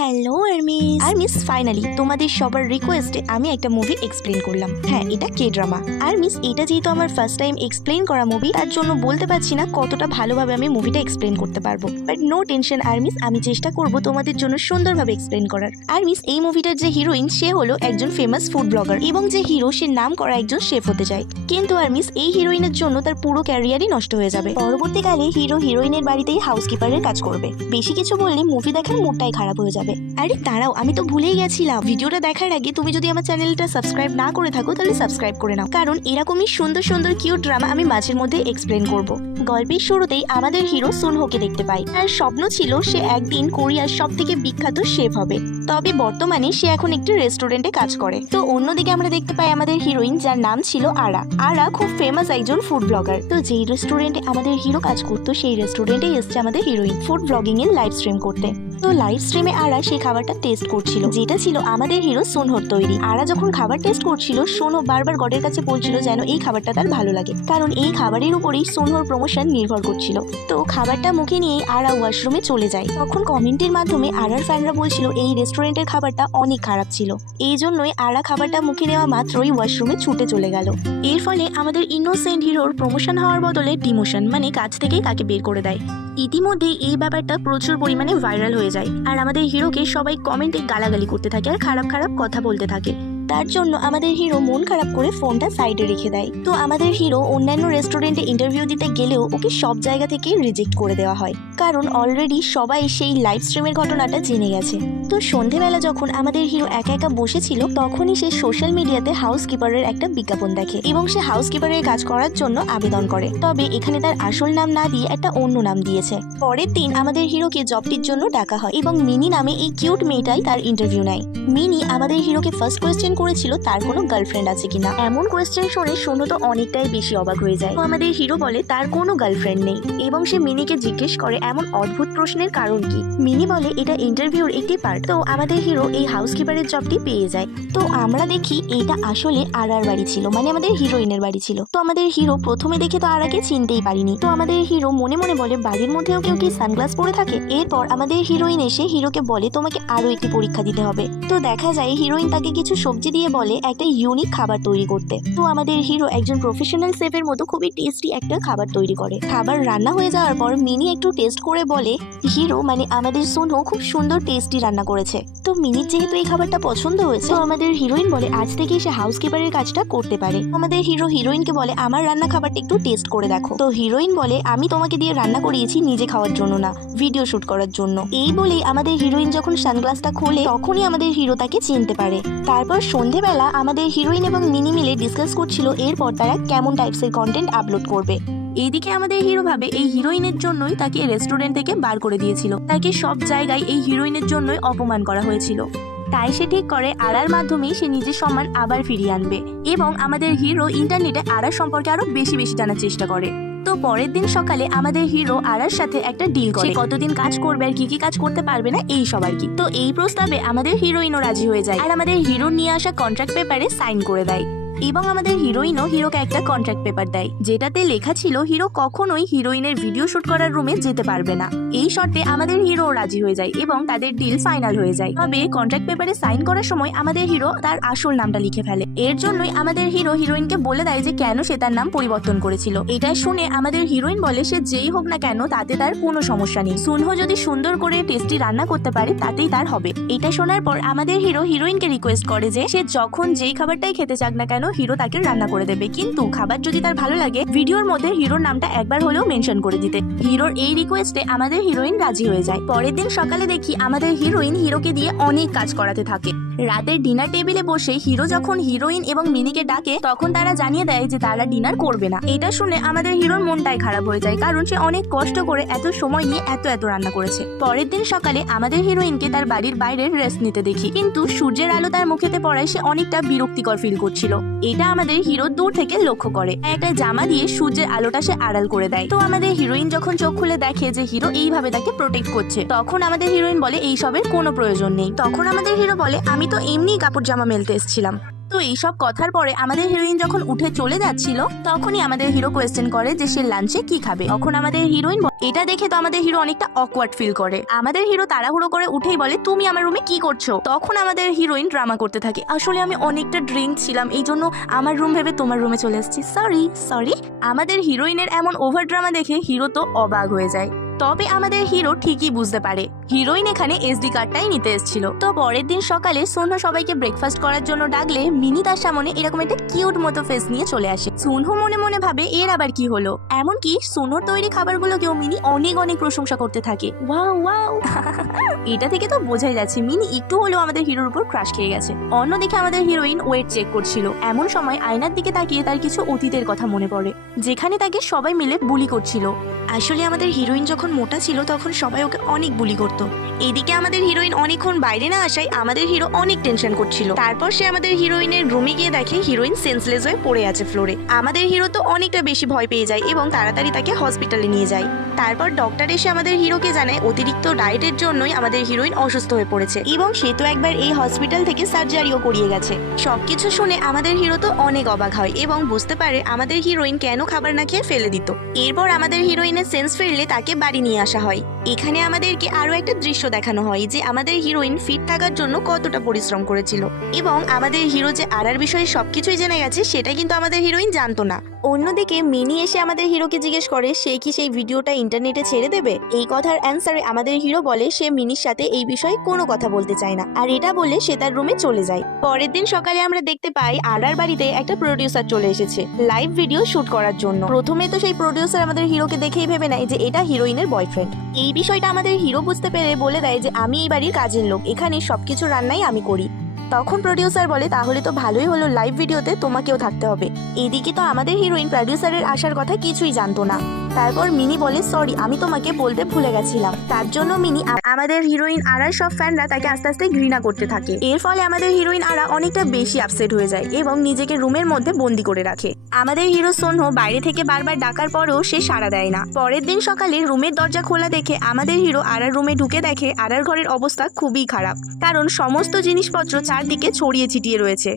Hello armies armies finally তোমাদের সবার রিকোয়েস্টে আমি একটা মুভি এক্সপ্লেন করলাম। হ্যাঁ এটা কে ড্রামা আর্মিস এটা যেহেতু আমার ফার্স্ট টাইম এক্সপ্লেন করা মুভি তার জন্য বলতে পারছি না কতটা ভালোভাবে আমি মুভিটা এক্সপ্লেন করতে পারব। বাট নো টেনশন আর্মিস আমি চেষ্টা করব তোমাদের জন্য সুন্দরভাবে এক্সপ্লেন করার। আর্মিস এই মুভিটার যে হিরোইন সে হলো একজন ফেমাস ফুড ব্লগার এবং যে হিরো সে নাম করা একজন শেফ হতে চায় কিন্তু আর্মিস এই হিরোইনের জন্য তার পুরো ক্যারিয়ারই নষ্ট হয়ে যাবে। পরবর্তীকালে হিরো হিরোইনের বাড়িতেই হাউসকিপারের কাজ করবে। বেশি কিছু বললে মুভি দেখার মুডটাই খারাপ হয়ে যাবে। আরে দাঁড়াও, আমি তো ভুলেই গেছিলাম। ভিডিওটা দেখার আগে তুমি যদি আমার চ্যানেলটা সাবস্ক্রাইব না করে থাকো, তাহলে সাবস্ক্রাইব করে নাও। কারণ এরকমই সুন্দর সুন্দর কিউট ড্রামা আমি মাঝের মধ্যে এক্সপ্লেন করব। গল্পের শুরুতেই আমাদের হিরো সুনহোকে দেখতে পাই তার স্বপ্ন ছিল সে একদিন কোরিয়ার সব থেকে বিখ্যাত শেফ হবে। তবে বর্তমানে সে এখন একটি রেস্টুরেন্টে কাজ করে। তো অন্যদিকে আমরা দেখতে পাই আমাদের হিরোইন যার নাম ছিল আরা। আরা খুব ফেমাস একজন ফুড ব্লগার তো যেই রেস্টুরেন্টে আমাদের হিরো কাজ করতো, সেই রেস্টুরেন্টে এসছে আমাদের হিরোইন ফুড ব্লগিং এর লাইভ স্ট্রিম করতে। তো লাইভ স্ট্রিমে আরা সেই খাবারটা টেস্ট করছিল। যেটা ছিল আমাদের হিরো সোনহর তৈরি। আরা যখন খাবার টেস্ট করছিল সোনো বারবার গডের কাছে বলছিল যেন এই খাবারটা তার ভালো লাগে। কারণ এই খাবারের উপরেই সোনহর প্রমোশন নির্ভর করছিল। তো খাবারটা মুখে নিয়ে আরা ওয়াশরুমে চলে যায়। তখন কমেন্টের মাধ্যমে আরার ফ্যানরা বলছিল, এই রেস্টুরেন্টের খাবারটা অনেক খারাপ ছিল। এই জন্যই আরা খাবারটা মুখে নেওয়া মাত্রই ওয়াশরুমে ছুটে চলে গেল। এর ফলে আমাদের ইনোসেন্ট হিরোর প্রমোশন হওয়ার বদলে ডিমোশন মানে কাজ থেকেই তাকে বের করে দেয়। ইতিমধ্যেই এই ব্যাপারটা প্রচুর পরিমাণে ভাইরাল হয়ে যায়। আর আমাদের হিরোকে সবাই কমেন্টে গালাগালি করতে থাকে আর খারাপ খারাপ কথা বলতে থাকে। তার জন্য আমাদের হিরো মন খারাপ করে ফোনটা সাইডে রেখে দেয়। তো আমাদের হিরো অন্যান্য রেস্টুরেন্টে ইন্টারভিউ দিতে গেলেও ওকে সব জায়গা থেকে রিজেক্ট করে দেওয়া হয়। কারণ অলরেডি সবাই সেই লাইভ স্ট্রিমের ঘটনাটা জেনে গেছে। তো সন্ধেবেলা যখন আমাদের হিরো একা একা বসেছিল, তখনই সে সোশ্যাল মিডিয়াতে হাউস কিপারের একটা বিজ্ঞাপন দেখে এবং সে হাউস কিপারের কাজ করার জন্য আবেদন করে। তবে এখানে তার আসল নাম না দিয়ে একটা অন্য নাম দিয়েছে। পরের দিন আমাদের হিরোকে জবটির জন্য ডাকা হয় এবং মিনি নামে এই কিউট মেয়েটাই তার ইন্টারভিউ নেয়। মিনি আমাদের হিরোকে ফার্স্ট কোয়েশ্চেন করেছিল তার কোনো গার্লফ্রেন্ড আছে কিনা? এমন কোয়েশ্চেন শুনে শুনো তো অনেকটাই বেশি অবাক হয়ে যায়। আমাদের হিরো বলে, তার কোনো গার্লফ্রেন্ড নেই। এবং সে মিনিকে জিজ্ঞেস করে, এমন অদ্ভুত প্রশ্নের কারণ কি? মিনি বলে, এটা ইন্টারভিউর একটি পার্ট তো আমাদের হিরো এই হাউসকিপারের জবটি পেয়ে যায়। তো আমরা দেখি, এটা আসলে আরার বাড়ি ছিল মানে আমাদের হিরোইনের বাড়ি ছিল। তো আমাদের হিরো প্রথমে দেখে তো আরাকে চিনতেই পারিনি। তো আমাদের হিরো মনে মনে বলে, বাড়ির মধ্যেও কেউ কি সানগ্লাস পরে থাকে? এরপর আমাদের হিরোইন এসে হিরোকে বলে, তোমাকে আরও একটি পরীক্ষা দিতে হবে। তো দেখা যায় হিরোইন তাকে কিছু সবজি দিয়ে বলে একটা ইউনিক খাবার তৈরি করতে। তো আমাদের হিরো একজন প্রফেশনাল শেফের মতো খুবই টেস্টি একটা খাবার তৈরি করে। খাবার রান্না হয়ে যাওয়ার পর মিনি একটু টেস্ট করে বলে হিরো মানে আমাদের সোনো খুব সুন্দর টেস্টি রান্না করেছে। তো মিনির যেহেতু এই খাবারটা পছন্দ হয়েছে, তো আমাদের হিরোইন বলে, আজ থেকে সে হাউসকিপারের কাজটা করতে পারে। আমাদের হিরো হিরোইনকে বলে, আমার রান্না খাবারটা একটু টেস্ট করে দেখো। তো হিরোইন বলে, আমি তোমাকে দিয়ে রান্না করিয়েছি নিজে খাওয়ার জন্য না ভিডিও শুট করার জন্য। এই বলেই আমাদের হিরোইন যখন সানগ্লাসটা খোলে, তখনই আমাদের হিরো তাকে চিনতে পারে। তারপর সন্ধেবেলা আমাদের হিরোইন এবং মিনি মিলে ডিসকাস করছিল এরপর তারা কেমন টাইপসের কন্টেন্ট আপলোড করবে। এইদিকে আমাদের হিরো ভাবে এই হিরোইনের জন্যই তাকে রেস্টুরেন্ট থেকে বার করে দিয়েছিল। তাকে সব জায়গায় এই হিরোইনের জন্যই অপমান করা হয়েছিল। তাই সে ঠিক করে আড়ার মাধ্যমেই সে নিজের সম্মান আবার ফিরিয়ে আনবে এবং আমাদের হিরো ইন্টারনেটে আড়ার সম্পর্কে আরও বেশি বেশি জানার চেষ্টা করে। তো পরের দিন সকালে আমাদের হিরো আরার সাথে একটা ডিল করে। কতদিন কাজ করবে আর কি কি কাজ করতে পারবে না এই সবার আর কি। তো এই প্রস্তাবে আমাদের হিরোইনও রাজি হয়ে যায়। আর আমাদের হিরো নিয়ে আসা কন্ট্রাক্ট পেপারে সাইন করে দেয়। এবং আমাদের হিরোইনও হিরোকে একটা কন্ট্রাক্ট পেপার দেয়, যেটাতে লেখা ছিল, হিরো কখনোই হিরোইনের ভিডিও শুট করার রুমে যেতে পারবে না। এই শর্তে আমাদের হিরো রাজি হয়ে যায় এবং তাদের ডিল ফাইনাল হয়ে যায়। তবে কন্ট্রাক্ট পেপারে সাইন করার সময় আমাদের হিরো তার আসল নামটা লিখে ফেলে। এর জন্যই আমাদের হিরো হিরোইনকে বলে দেয় যে, কেন সে তার নাম পরিবর্তন করেছিল? এটা শুনে আমাদের হিরোইন বলে, সে যেই হোক না কেন, তাতে তার কোনো সমস্যা নেই। সুনহো যদি সুন্দর করে টেস্টি রান্না করতে পারে, তাতেই তার হবে। এটা শোনার পর আমাদের হিরো হিরোইনকে রিকোয়েস্ট করে যে, সে যখন যেই খাবারটাই খেতে চাক না কেন হিরো তাকে রান্না করে দেবে। কিন্তু খাবার যদি তার ভালো লাগে, ভিডিওর মধ্যে হিরোর নামটা একবার হলেও মেনশন করে দিতে। হিরোর এই রিকোয়েস্টে আমাদের হিরোইন রাজি হয়ে যায়। পরের দিন সকালে দেখি আমাদের হিরোইন হিরোকে দিয়ে অনেক কাজ করাতে থাকে। রাতের ডিনার টেবিলে বসে হিরো যখন হিরোইন এবং মিনিকে ডাকে, তখন তারা জানিয়ে দেয় যে তারা ডিনার করবে না। এটা শুনে আমাদের হিরোর মনটাই খারাপ হয়ে যায়, কারণ সে অনেক কষ্ট করে এত সময় নিয়ে এত এত রান্না করেছে। পরের দিন সকালে আমাদের হিরোইনকে তার বাড়ির বাইরে রেস্ট নিতে দেখি, কিন্তু সূর্যের আলো তার মুখেতে পড়ায় সে অনেকটা বিরক্তিকর ফিল করছিল। এটা আমাদের হিরো দূর থেকে লক্ষ্য করে। একটা জামা দিয়ে সূর্যের আলোটা সে আড়াল করে দেয়। তো আমাদের হিরোইন যখন চোখ খুলে দেখে যে হিরো এইভাবে তাকে প্রোটেক্ট করছে, তখন আমাদের হিরোইন বলে, এইসবের কোনো প্রয়োজন নেই। তখন আমাদের হিরো বলে, আমি তো এমনি কাপড় জামা মেলতে এসেছিলাম। তো এইসব কথার পরে আমাদের হিরোইন যখন উঠে চলে যাচ্ছিল, তখনই আমাদের হিরো কোয়েশ্চেন করে যে সে লাঞ্চে কি খাবে? তখন আমাদের হিরোইন এটা দেখে তো আমাদের হিরো অনেকটা অকওয়ার্ড ফিল করে। আমাদের হিরো তাড়াহুড়ো করে উঠেই বলে, তুমি আমার রুমে কি করছ? তখন আমাদের হিরোইন ড্রামা করতে থাকে। আসলে আমি অনেকটা ড্রিঙ্ক ছিলাম এই জন্য আমার রুম ভেবে তোমার রুমে চলে এসেছি। সরি সরি আমাদের হিরোইনের এমন ওভার ড্রামা দেখে হিরো তো অবাক হয়ে যায়। তবে আমাদের হিরো ঠিকই বুঝতে পারে। হিরোইন এখানে এসডি কার্ডটাই নিতে এসেছিল। তো পরের দিন সকালে সোনহা সবাইকে ব্রেকফাস্ট করার জন্য ডাকলে মিনি তার সামনে এরকম একটা কিউট মতো ফেস নিয়ে চলে আসে। সুনহু মনে মনে ভাবে এর আবার কি হলো? এমনকি সুনোর তৈরি খাবারগুলোকেও মিনি অনেক অনেক প্রশংসা করতে থাকে। Wow wow. এটা থেকে তো বোঝাই যাচ্ছে মিনি একটু হলেও আমাদের হিরোর উপর ক্রাশ খেয়ে গেছে। অন্যদিকে আমাদের হিরোইন ওয়েট চেক করছিল। এমন সময় আয়নার দিকে তাকিয়ে তার কিছু অতীতের কথা মনে পড়ে যেখানে তাকে সবাই মিলে বুলি করছিল। আসলে আমাদের হিরোইন যখন মোটা ছিল তখন সবাই ওকে অনেক বুলি করতো। এদিকে আমাদের হিরোইন অনেকক্ষণ বাইরে না আসায় আমাদের হিরো অনেক টেনশন করছিল। তারপর সে আমাদের হিরোইনের রুমে গিয়ে দেখে হিরোইন সেন্সলেস হয়ে পড়ে আছে ফ্লোরে আমাদের হিরো তো অনেকটা বেশি ভয় পেয়ে যায় এবং তাড়াতাড়ি তাকে হসপিটালে নিয়ে যায়। তারপর ডক্টর এসে আমাদের হিরোকে জানায়, অতিরিক্ত ডায়েটের জন্যই আমাদের হিরোইন অসুস্থ হয়ে পড়েছে। এবং সে তো একবার এই হসপিটাল থেকে সার্জারিও করিয়ে গেছে। সবকিছু শুনে আমাদের হিরো তো অনেক অবাক হয় এবং বুঝতে পারে আমাদের হিরোইন কেন খাবার না খেয়ে ফেলে দিত। এরপর আমাদের হিরোইনের সেন্স ফিরলে তাকে বাড়ি নিয়ে আসা হয়। এখানে আমাদেরকে আরও একটা দৃশ্য দেখানো হয় যে আমাদের হিরোইন ফিট থাকার জন্য কতটা পরিশ্রম করেছিল। এবং আমাদের হিরো যে আরার বিষয়ে সবকিছুই জেনে গেছে, সেটা কিন্তু আমাদের হিরোইন জানতো না। অন্যদিকে মিনি এসে আমাদের হিরোকে জিজ্ঞেস করে, সে কি সেই ভিডিওটা ইন্টারনেটে ছেড়ে দেবে? এই কথার অ্যান্সারে আমাদের হিরো বলে, সে মিনির সাথে এই বিষয়ে কোনো কথা বলতে চায় না। আর এটা বলে সে তার রুমে চলে যায়। পরের দিন সকালে আমরা দেখতে পাই আরার বাড়িতে একটা প্রডিউসার চলে এসেছে লাইভ ভিডিও শুট করার জন্য। প্রথমে তো সেই প্রডিউসার আমাদের হিরোকে দেখেই ভেবে নেয় যে এটা হিরোইনের বয়ফ্রেন্ড এই বিষয়টা আমাদের হিরো বুঝতে পেরে বলে দেয় যে, আমি এই বাড়ির কাজের লোক, এখানে সবকিছু রান্নাই আমি করি। তখন প্রডিউসার বলে, তাহলে তো ভালোই হলো লাইভ ভিডিওতে তোমাকেও থাকতে হবে। এদিকে তো আমাদের হিরোইন প্রডিউসারের আসার কথা কিছুই জানতো না। তারপর মিনি বলে সরি আমি তোমাকে বলতে ভুলে গেছিলাম। তার জন্য মিনি আমাদের হিরোইন আরার সব ফ্যানরা তাকে আস্তে আস্তে ঘৃণা করতে থাকে। এর ফলে আমাদের হিরোইন আরা অনেকটা বেশি আপসেট হয়ে যায় এবং নিজেকে রুমের মধ্যে বন্দি করে রাখে। আমাদের হিরো সোনহো বাইরে থেকে বারবার ডাকার পরেও সে সাড়া দেয় না। পরের দিন সকালে রুমের দরজা খোলা দেখে আমাদের হিরো আরার রুমে ঢুকে দেখে আরার ঘরের অবস্থা খুবই খারাপ। কারণ সমস্ত জিনিসপত্র চারদিকে ছড়িয়ে ছিটিয়ে রয়েছে।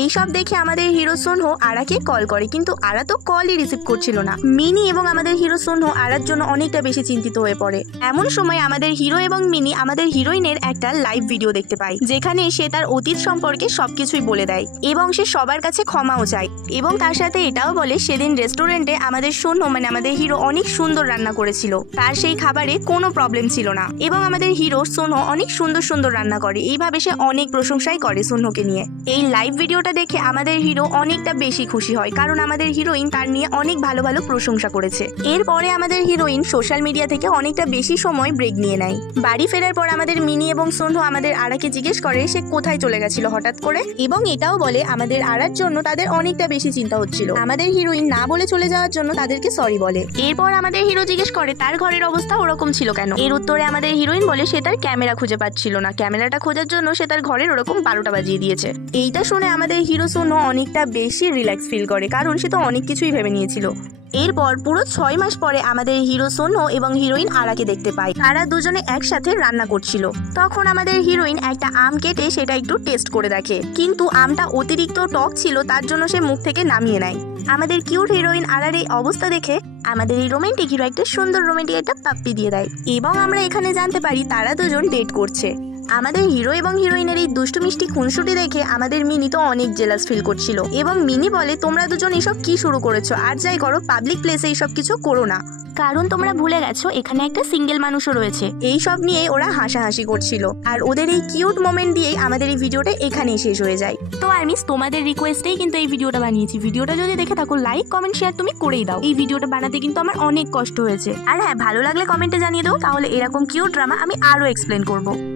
এই সব দেখে আমাদের হিরো সোনহো আরাকে কল করে, কিন্তু আরা তো কলই রিসিভ করছিল না। মিনি এবং আমাদের হিরো সোনহো আরার জন্য অনেকটা বেশি চিন্তিত হয়ে পড়ে। এমন সময় আমাদের হিরো এবং মিনি আমাদের হিরোইনের একটা লাইভ ভিডিও দেখতে পায়, যেখানে সে তার অতীত সম্পর্কে সবকিছুই বলে দেয়, এবং সে সবার কাছে ক্ষমাও চায়, এবং তার সাথে এটাও বলে, সেদিন রেস্টুরেন্টে আমাদের সোনহো মানে আমাদের হিরো অনেক সুন্দর রান্না করেছিল, তার সেই খাবারে কোনো প্রবলেম ছিল না। এবং আমাদের হিরো সোনহো অনেক সুন্দর সুন্দর রান্না করে, এইভাবে সে অনেক প্রশংসাই করে সোনহোকে নিয়ে। এই লাইভ ভিডিওটা দেখে আমাদের হিরো অনেকটা বেশি খুশি হয়, কারণ আমাদের হিরোইন তার নিয়ে অনেক ভালো ভালো প্রশংসা করেছে। এরপরে আমাদের হিরোইন সোশ্যাল মিডিয়া থেকে অনেকটা বেশি সময় ব্রেক নিয়ে নেয়। বাড়ি ফেরার পর আমাদের মিনি এবং সোনহো আমাদের আড়াকে জিজ্ঞেস করে, সে কোথায় চলে গেছিল হঠাৎ করে? এবং এটাও বলে, আমাদের আরার জন্য তাদের অনেকটা বেশি চিন্তা হচ্ছিল। আমাদের হিরোইন না বলে চলে যাওয়ার জন্য তাদেরকে সরি বলে। এরপর আমাদের হিরো জিজ্ঞেস করে, তার ঘরের অবস্থা ওরকম ছিল কেন? এর উত্তরে আমাদের হিরোইন বলে, সে তার ক্যামেরা খুঁজে পাচ্ছিল না। ক্যামেরাটা খোঁজার জন্য সে তার ঘরের ওরকম বারোটা বাজিয়ে দিয়েছে। এইটা শুনে আমাদের হিরো সোনো অনেকটা বেশি রিল্যাক্স ফিল করে, কারণ সে তো অনেক কিছুই ভেবে নিয়েছিল। এরপর পুরো ছয় মাস পরে আমাদের হিরো সোনো এবং হিরোইন আরাকে দেখতে পাই তারা দুজনে একসাথে রান্না করছিল। তখন আমাদের হিরোইন একটা আম কেটে সেটা একটু টেস্ট করে দেখে। কিন্তু আমটা অতিরিক্ত টক ছিল, তার জন্য সে মুখ থেকে নামিয়ে নেয়। আমাদের কিউট হিরোইন আরার এই অবস্থা দেখে আমাদের এই রোমান্টিক হিরো একটা সুন্দর রোমান্টিক একটা পাপ্পি দিয়ে দেয়। এবং আমরা এখানে জানতে পারি তারা দুজন ডেট করছে। আমাদের হিরো এবং হিরোইনের এই দুষ্টু মিষ্টি খুনসুটি দেখে আমাদের মিনি তো অনেক জেলাস ফিল করছিল। এবং মিনি বলে তোমরা দুজন এসব কি শুরু করেছ? আর যাই করো পাবলিক প্লেসে এইসব কিছু করো না। কারণ তোমরা ভুলে গেছো এখানে একটা সিঙ্গেল মানুষও রয়েছে। এই সব নিয়ে ওরা হাসাহাসি করছিল। আর ওদের এই কিউট মোমেন্ট দিয়েই আমাদের এই ভিডিওটা এখানেই শেষ হয়ে যায়। তো আর মিস তোমাদের রিকোয়েস্টেই কিন্তু এই ভিডিওটা বানিয়েছি। ভিডিওটা যদি দেখে থাকো লাইক কমেন্ট শেয়ার তুমি করেই দাও। এই ভিডিওটা বানাতে কিন্তু আমার অনেক কষ্ট হয়েছে। আর হ্যাঁ ভালো লাগলে কমেন্টে জানিয়ে দাও তাহলে এরকম কিউট ড্রামা আমি আরও এক্সপ্লেন করব।